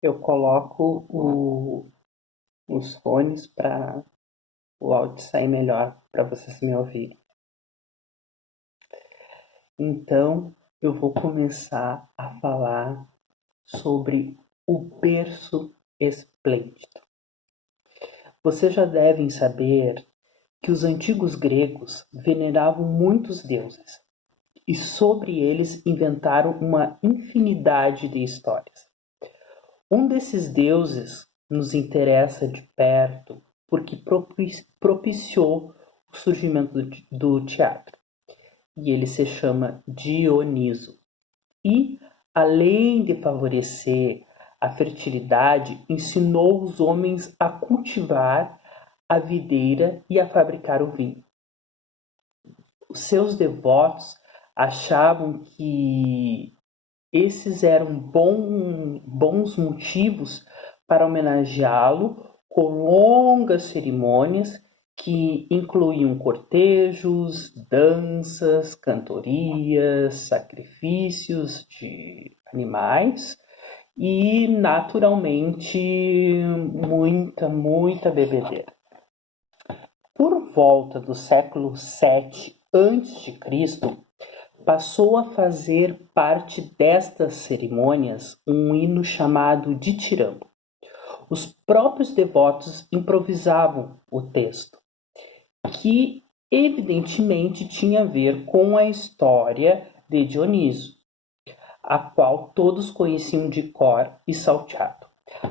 Eu coloco os fones para o áudio sair melhor para vocês me ouvirem. Então, eu vou começar a falar sobre o berço esplêndido. Vocês já devem saber que os antigos gregos veneravam muitos deuses e sobre eles inventaram uma infinidade de histórias. Um desses deuses nos interessa de perto porque propiciou o surgimento do teatro. E ele se chama Dioniso. E, além de favorecer a fertilidade, ensinou os homens a cultivar a videira e a fabricar o vinho. Os seus devotos achavam que esses eram bons motivos para homenageá-lo com longas cerimônias que incluíam cortejos, danças, cantorias, sacrifícios de animais e, naturalmente, muita bebedeira. Por volta do século VII a.C., passou a fazer parte destas cerimônias um hino chamado ditirambo. Os próprios devotos improvisavam o texto, que evidentemente tinha a ver com a história de Dioniso, a qual todos conheciam de cor e salteado.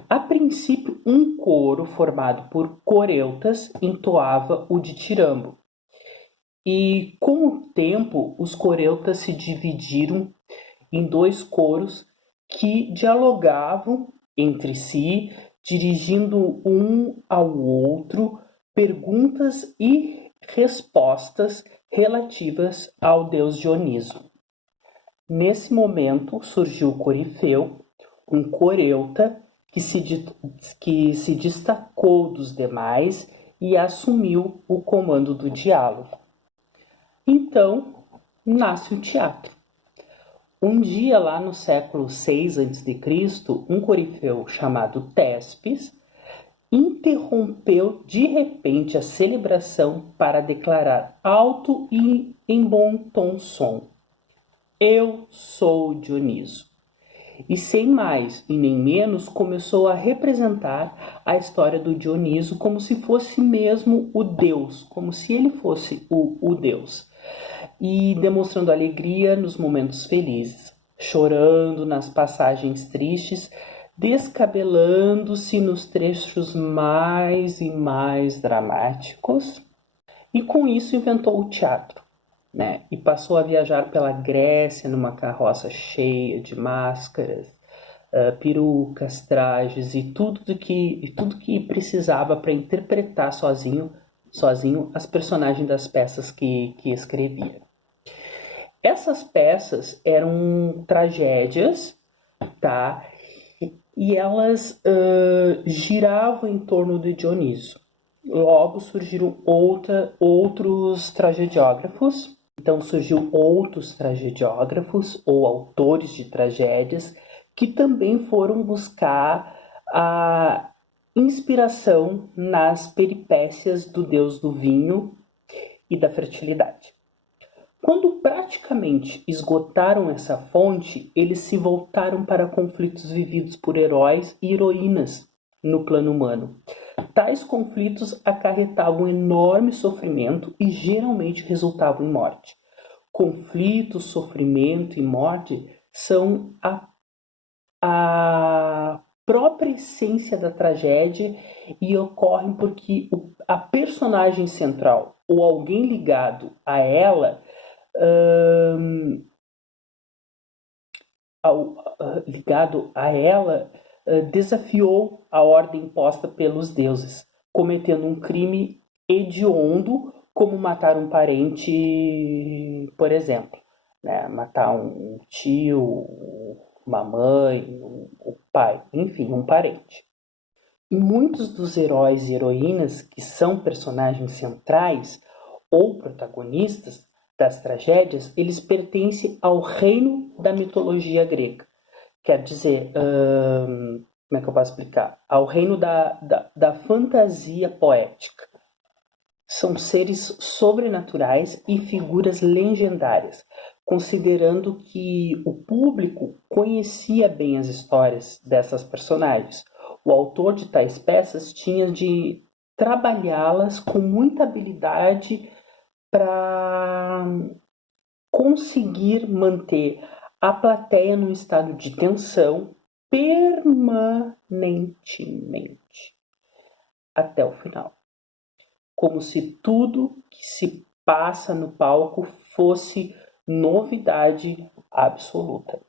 A princípio, um coro formado por coreutas entoava o ditirambo. E com o tempo, os coreutas se dividiram em dois coros que dialogavam entre si, dirigindo um ao outro perguntas e respostas relativas ao deus Dioniso. Nesse momento surgiu o Corifeu, um coreuta que se destacou dos demais e assumiu o comando do diálogo. Então, nasce o teatro. Um dia, lá no século VI a.C., um corifeu chamado Tespes interrompeu de repente a celebração para declarar alto e em bom tom som: Eu sou Dioniso. E sem mais e nem menos começou a representar a história do Dioniso como se fosse mesmo o Deus, como se ele fosse o Deus. E demonstrando alegria nos momentos felizes, chorando nas passagens tristes, descabelando-se nos trechos mais e mais dramáticos. E com isso inventou o teatro, né? E passou a viajar pela Grécia numa carroça cheia de máscaras, perucas, trajes e tudo que precisava para interpretar sozinho as personagens das peças que escrevia. Essas peças eram tragédias, tá? E elas giravam em torno de Dioniso. Logo surgiram outros tragediógrafos. Então surgiu outros tragediógrafos ou autores de tragédias que também foram buscar a inspiração nas peripécias do deus do vinho e da fertilidade. Quando praticamente esgotaram essa fonte, eles se voltaram para conflitos vividos por heróis e heroínas no plano humano. Tais conflitos acarretavam enorme sofrimento e geralmente resultavam em morte. Conflito, sofrimento e morte são a própria essência da tragédia e ocorrem porque a personagem central ou alguém ligado a ela desafiou a ordem imposta pelos deuses, cometendo um crime hediondo como matar um parente, por exemplo, né? Matar um tio, uma mãe, um pai, enfim, um parente. E muitos dos heróis e heroínas que são personagens centrais ou protagonistas das tragédias, eles pertencem ao reino da mitologia grega. Quer dizer, como é que eu posso explicar? Ao reino da fantasia poética. São seres sobrenaturais e figuras legendárias, considerando que o público conhecia bem as histórias dessas personagens. O autor de tais peças tinha de trabalhá-las com muita habilidade para conseguir manter a plateia num estado de tensão permanentemente até o final, como se tudo que se passa no palco fosse novidade absoluta.